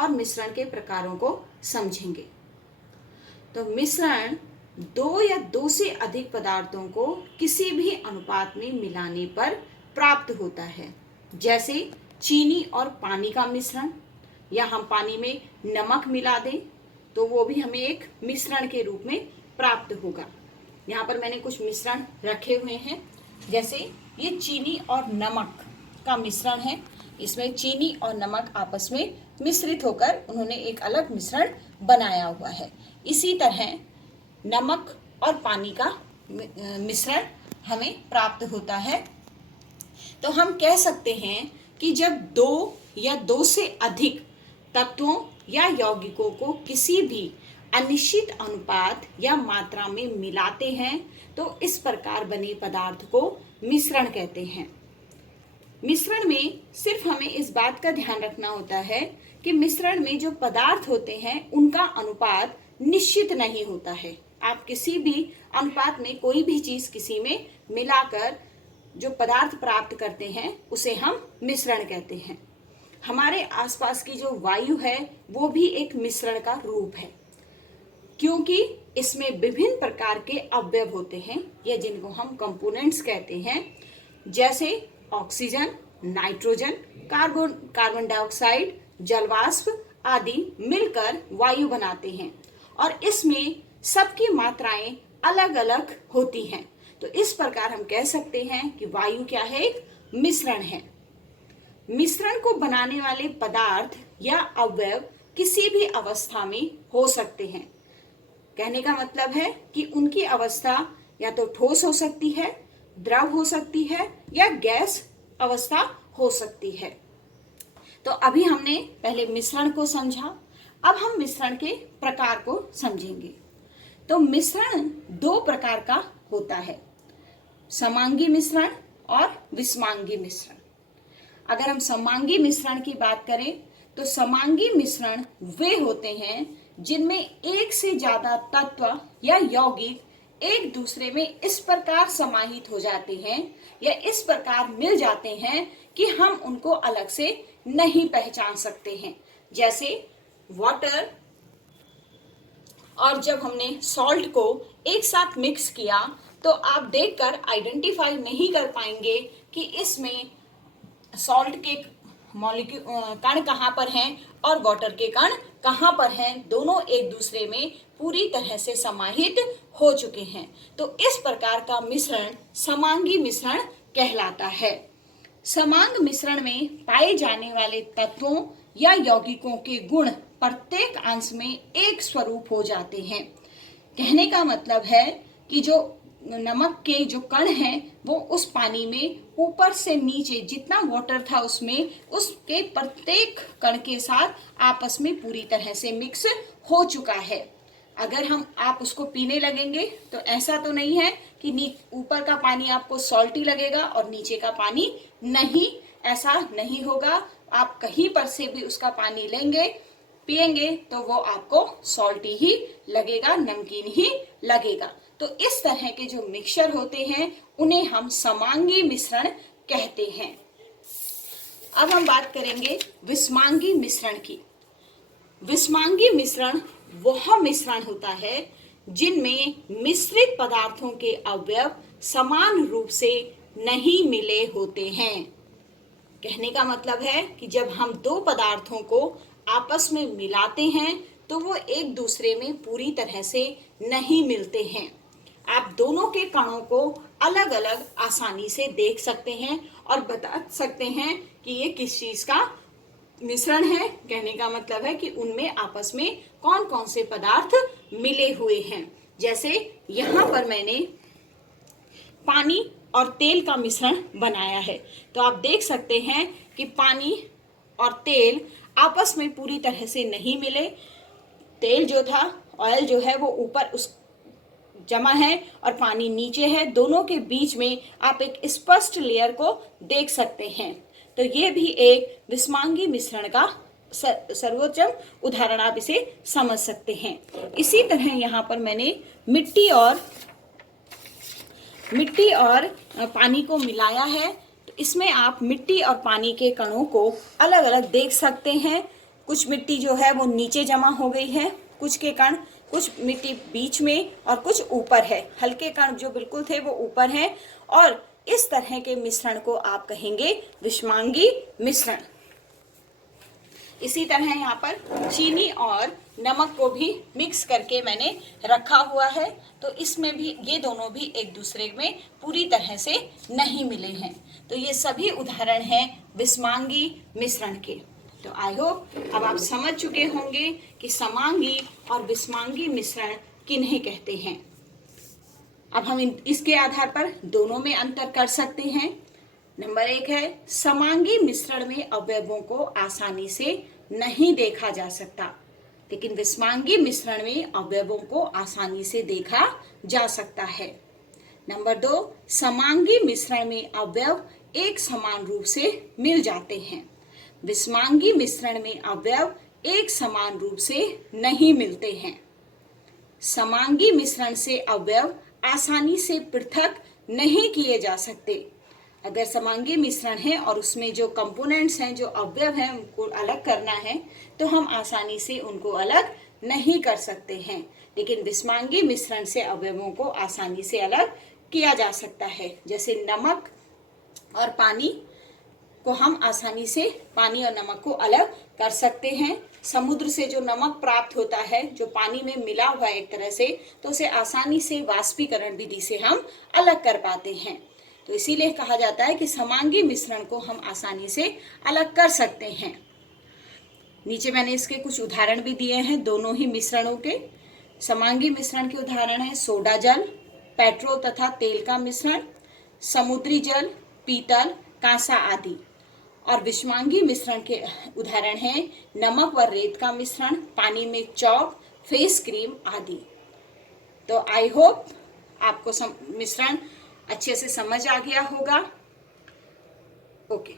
और मिश्रण के प्रकारों को समझेंगे। तो मिश्रण दो या दो से अधिक पदार्थों को किसी भी अनुपात में मिलाने पर प्राप्त होता है, जैसे चीनी और पानी का मिश्रण, या हम पानी में नमक मिला दें तो वो भी हमें एक मिश्रण के रूप में प्राप्त होगा। यहाँ पर मैंने कुछ मिश्रण रखे हुए हैं, जैसे ये चीनी और नमक का मिश्रण है। इसमें चीनी और नमक आपस में मिश्रित होकर उन्होंने एक अलग मिश्रण बनाया हुआ है। इसी तरह नमक और पानी का मिश्रण हमें प्राप्त होता है। तो हम कह सकते हैं कि जब दो या दो से अधिक तत्वों या यौगिकों को किसी भी अनिश्चित अनुपात या मात्रा में मिलाते हैं तो इस प्रकार बने पदार्थ को मिश्रण कहते हैं। मिश्रण में सिर्फ हमें इस बात का ध्यान रखना होता है कि मिश्रण में जो पदार्थ होते हैं उनका अनुपात निश्चित नहीं होता है। आप किसी भी अनुपात में कोई भी चीज किसी में मिलाकर जो पदार्थ प्राप्त करते हैं उसे हम मिश्रण कहते हैं। हमारे आसपास की जो वायु है वो भी एक मिश्रण का रूप है, क्योंकि इसमें विभिन्न प्रकार के अवयव होते हैं या जिनको हम कंपोनेंट्स कहते हैं, जैसे ऑक्सीजन, नाइट्रोजन, कार्बन डाइऑक्साइड, जलवाष्प आदि मिलकर वायु बनाते हैं और इसमें सबकी मात्राएं अलग अलग होती हैं। तो इस प्रकार हम कह सकते हैं कि वायु क्या है, एक मिश्रण है। मिश्रण को बनाने वाले पदार्थ या अवयव किसी भी अवस्था में हो सकते हैं। कहने का मतलब है कि उनकी अवस्था या तो ठोस हो सकती है, द्रव हो सकती है या गैस अवस्था हो सकती है। तो अभी हमने पहले मिश्रण को समझा, अब हम मिश्रण के प्रकार को समझेंगे। तो मिश्रण दो प्रकार का होता है, समांगी मिश्रण और विषमांगी मिश्रण। अगर हम समांगी मिश्रण की बात करें तो समांगी मिश्रण वे होते हैं जिनमें एक से ज्यादा तत्व या यौगिक एक दूसरे में इस प्रकार समाहित हो जाते हैं या इस प्रकार मिल जाते हैं कि हम उनको अलग से नहीं पहचान सकते हैं। जैसे वाटर और जब हमने सॉल्ट को एक साथ मिक्स किया तो आप देखकर आइडेंटिफाई नहीं कर पाएंगे कि इसमें सॉल्ट के मॉलिक्यूल कण कहाँ पर हैं और वाटर के कण कहाँ पर हैं। दोनों एक दूसरे में पूरी तरह से समाहित हो चुके हैं। तो इस प्रकार का मिश्रण समांगी मिश्रण कहलाता है। समांग मिश्रण में पाए जाने वाले तत्वों या यौगिकों के गुण प्रत्येक अंश में एक स्वरूप हो जाते हैं। कहने का मतलब है कि जो नमक के जो कण हैं वो उस पानी में ऊपर से नीचे जितना वाटर था उसमें उसके प्रत्येक कण के साथ आपस में पूरी तरह से मिक्स हो चुका है। अगर आप उसको पीने लगेंगे तो ऐसा तो नहीं है कि ऊपर का पानी आपको सॉल्टी लगेगा और नीचे का पानी नहीं, ऐसा नहीं होगा। आप कहीं पर से भी उसका पानी लेंगे, पिएंगे तो वो आपको सॉल्टी ही लगेगा, नमकीन ही लगेगा। तो इस तरह के जो मिक्सचर होते हैं उन्हें हम समांगी मिश्रण कहते हैं। अब हम बात करेंगे विषमांगी मिश्रण की। विषमांगी मिश्रण वह मिश्रण होता है जिनमें मिश्रित पदार्थों के अवयव समान रूप से नहीं मिले होते हैं। कहने का मतलब है कि जब हम दो पदार्थों को आपस में मिलाते हैं तो वो एक दूसरे में पूरी तरह से नहीं मिलते हैं। आप दोनों के कणों को अलग अलग आसानी से देख सकते हैं और बता सकते हैं कि ये किस चीज का मिश्रण है। कहने का मतलब है कि उनमें आपस में कौन कौन से पदार्थ मिले हुए हैं। जैसे यहाँ पर मैंने पानी और तेल का मिश्रण बनाया है, तो आप देख सकते हैं कि पानी और तेल आपस में पूरी तरह से नहीं मिले। तेल जो था, ऑयल जो है वो ऊपर उस जमा है और पानी नीचे है। दोनों के बीच में आप एक स्पष्ट लेयर को देख सकते हैं। तो ये भी एक विषमांगी मिश्रण का सर्वोत्तम उदाहरण आप इसे समझ सकते हैं। इसी तरह यहाँ पर मैंने मिट्टी और पानी को मिलाया है। तो इसमें आप मिट्टी और पानी के कणों को अलग अलग देख सकते हैं। कुछ मिट्टी जो है वो नीचे जमा हो गई है, कुछ के कण, कुछ मिट्टी बीच में और कुछ ऊपर है। हल्के कण जो बिल्कुल थे वो ऊपर हैं और इस तरह के मिश्रण को आप कहेंगे विषमांगी मिश्रण। इसी तरह यहाँ पर चीनी और नमक को भी मिक्स करके मैंने रखा हुआ है, तो इसमें भी ये दोनों भी एक दूसरे में पूरी तरह से नहीं मिले हैं। तो ये सभी उदाहरण हैं विषमांगी मिश्रण के। तो आई होप अब आप समझ चुके होंगे कि समांगी और विषमांगी मिश्रण किन्हें कहते हैं। अब हम इसके आधार पर दोनों में अंतर कर सकते हैं। नंबर 1 है, समांगी मिश्रण में अवयवों को आसानी से नहीं देखा जा सकता, लेकिन विषमांगी मिश्रण में अवयवों को आसानी से देखा जा सकता है। नंबर 2, समांगी मिश्रण में अवयव एक समान रूप से मिल जाते हैं। विषमांगी मिश्रण में अवयव एक समान रूप से नहीं मिलते हैं। समांगी मिश्रण से अवयव आसानी से पृथक नहीं किए जा सकते। अगर समांगी मिश्रण है और उसमें जो कंपोनेंट्स हैं, जो अवयव हैं, उनको अलग करना है तो हम आसानी से उनको अलग नहीं कर सकते हैं। लेकिन विषमांगी मिश्रण से अवयवों को आसानी से अलग किया जा सकता है। जैसे नमक और पानी को हम आसानी से पानी और नमक को अलग कर सकते हैं। समुद्र से जो नमक प्राप्त होता है, जो पानी में मिला हुआ है एक तरह से, तो उसे आसानी से वाष्पीकरण विधि से हम अलग कर पाते हैं। तो इसीलिए कहा जाता है कि समांगी मिश्रण को हम आसानी से अलग कर सकते हैं। नीचे मैंने इसके कुछ उदाहरण भी दिए हैं दोनों ही मिश्रणों के। समांगी मिश्रण के उदाहरण है सोडा जल, पेट्रोल तथा तेल का मिश्रण, समुद्री जल, पीतल, कांसा आदि। और विषमांगी मिश्रण के उदाहरण हैं नमक व रेत का मिश्रण, पानी में चौक, फेस क्रीम आदि। तो आई होप आपको मिश्रण अच्छे से समझ आ गया होगा। ओके।